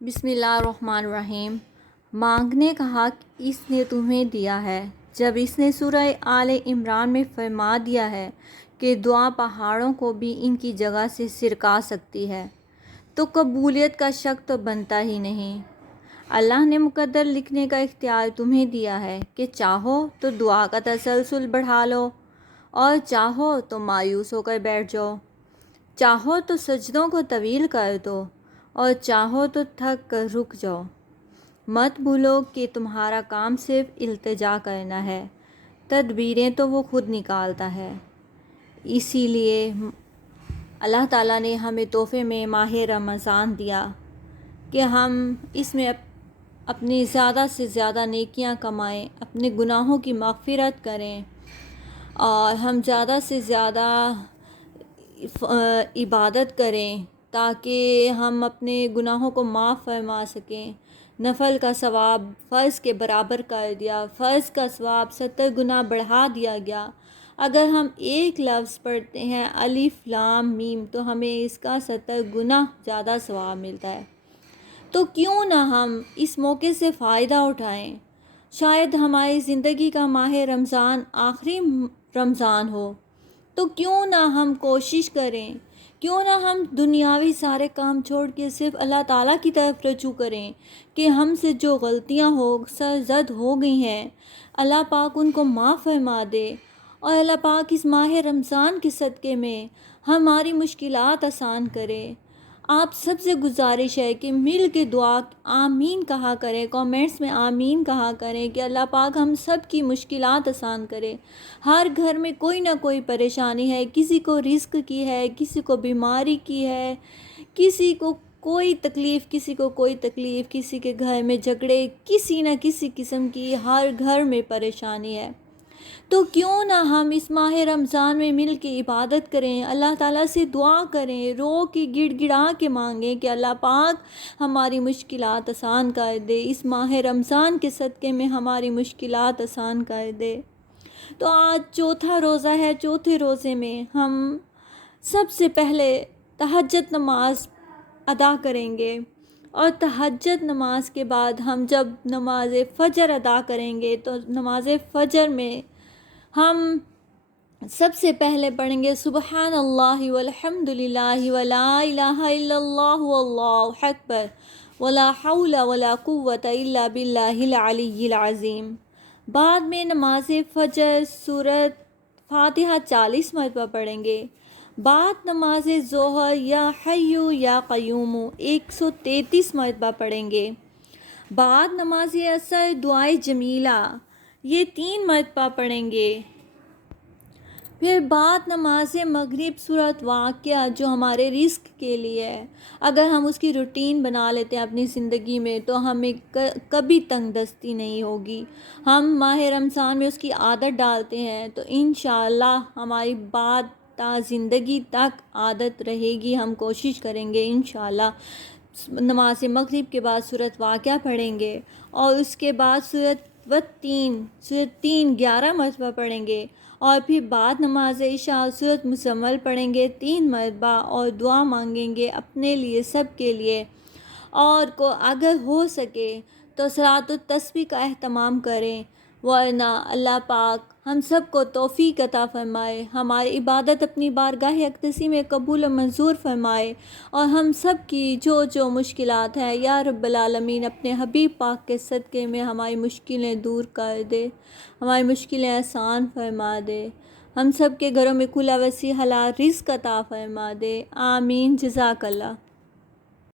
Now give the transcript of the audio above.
بسم اللہ الرحمن الرحیم۔ مانگنے کا حق اس نے تمہیں دیا ہے جب اس نے سورہ آل عمران میں فرما دیا ہے کہ دعا پہاڑوں کو بھی ان کی جگہ سے سرکا سکتی ہے، تو قبولیت کا شک تو بنتا ہی نہیں۔ اللہ نے مقدر لکھنے کا اختیار تمہیں دیا ہے کہ چاہو تو دعا کا تسلسل بڑھا لو اور چاہو تو مایوس ہو کر بیٹھ جاؤ، چاہو تو سجدوں کو طویل کر دو اور چاہو تو تھک کر رک جاؤ۔ مت بھولو کہ تمہارا کام صرف التجا کرنا ہے، تدبیریں تو وہ خود نکالتا ہے۔ اسی لیے اللہ تعالیٰ نے ہمیں تحفے میں ماہ رمضان دیا کہ ہم اس میں اپنی زیادہ سے زیادہ نیکیاں کمائیں، اپنے گناہوں کی مغفرت کریں اور ہم زیادہ سے زیادہ عبادت کریں تاکہ ہم اپنے گناہوں کو معاف فرما سکیں۔ نفل کا ثواب فرض کے برابر کر دیا، فرض کا ثواب 70 گنا بڑھا دیا گیا۔ اگر ہم ایک لفظ پڑھتے ہیں الف لام میم تو ہمیں اس کا 70 گنا زیادہ ثواب ملتا ہے۔ تو کیوں نہ ہم اس موقع سے فائدہ اٹھائیں؟ شاید ہماری زندگی کا ماہ رمضان آخری رمضان ہو، تو کیوں نہ ہم کوشش کریں، کیوں نہ ہم دنیاوی سارے کام چھوڑ کے صرف اللہ تعالیٰ کی طرف رجوع کریں کہ ہم سے جو غلطیاں سرزد ہو گئی ہیں اللہ پاک ان کو معاف فرما دے، اور اللہ پاک اس ماہ رمضان کے صدقے میں ہماری مشکلات آسان کرے۔ آپ سب سے گزارش ہے کہ مل کے دعا آمین کہا کریں، کامنٹس میں آمین کہا کریں کہ اللہ پاک ہم سب کی مشکلات آسان کرے۔ ہر گھر میں کوئی نہ کوئی پریشانی ہے، کسی کو رزق کی ہے، کسی کو بیماری کی ہے، کسی کو کوئی تکلیف، کسی کو کوئی تکلیف، کسی کے گھر میں جھگڑے، کسی نہ کسی قسم کی ہر گھر میں پریشانی ہے۔ تو کیوں نہ ہم اس ماہ رمضان میں مل کے عبادت کریں، اللہ تعالیٰ سے دعا کریں، رو کے گڑ گڑا کے مانگیں کہ اللہ پاک ہماری مشکلات آسان کر دے، اس ماہ رمضان کے صدقے میں ہماری مشکلات آسان کر دے۔ تو آج چوتھا روزہ ہے، چوتھے روزے میں ہم سب سے پہلے تہجد نماز ادا کریں گے، اور تہجد نماز کے بعد ہم جب نماز فجر ادا کریں گے تو نماز فجر میں ہم سب سے پہلے پڑھیں گے سبحان اللہ والحمد للہ ولا الہ الا اللہ واللہ اکبر ولا حول ولا قوة الا باللہ العلی العظیم۔ بعد میں نماز فجر سورۃ فاتحہ 40 مرتبہ پڑھیں گے۔ بعد نماز ظہر یا حی یا قیوم 133 مرتبہ پڑھیں گے۔ بعد نماز عصر دعائے جمیلہ یہ 3 مرتبہ پڑھیں گے۔ پھر بعد نماز مغرب سورۃ واقعہ جو ہمارے رزق کے لیے ہے، اگر ہم اس کی روٹین بنا لیتے ہیں اپنی زندگی میں تو ہمیں کبھی تنگ دستی نہیں ہوگی۔ ہم ماہ رمضان میں اس کی عادت ڈالتے ہیں تو انشاءاللہ ہماری بات تا زندگی تک عادت رہے گی۔ ہم کوشش کریں گے انشاءاللہ نماز مغرب کے بعد سورۃ واقعہ پڑھیں گے، اور اس کے بعد سورۃ تین 11 مرتبہ پڑھیں گے، اور پھر بعد نماز عشاء سورۃ مزمل پڑھیں گے 3 مرتبہ، اور دعا مانگیں گے اپنے لیے، سب کے لیے، اور کو اگر ہو سکے تو صلاۃ التسبیح کا اہتمام کریں، ورنہ اللہ پاک ہم سب کو توفیق عطا فرمائے، ہماری عبادت اپنی بارگاہ اقدسی میں قبول و منظور فرمائے، اور ہم سب کی جو مشکلات ہیں یا رب العالمین اپنے حبیب پاک کے صدقے میں ہماری مشکلیں دور کر دے، ہماری مشکلیں آسان فرما دے، ہم سب کے گھروں میں کھلا وسیع حلال رزق عطا فرما دے۔ آمین۔ جزاک اللہ۔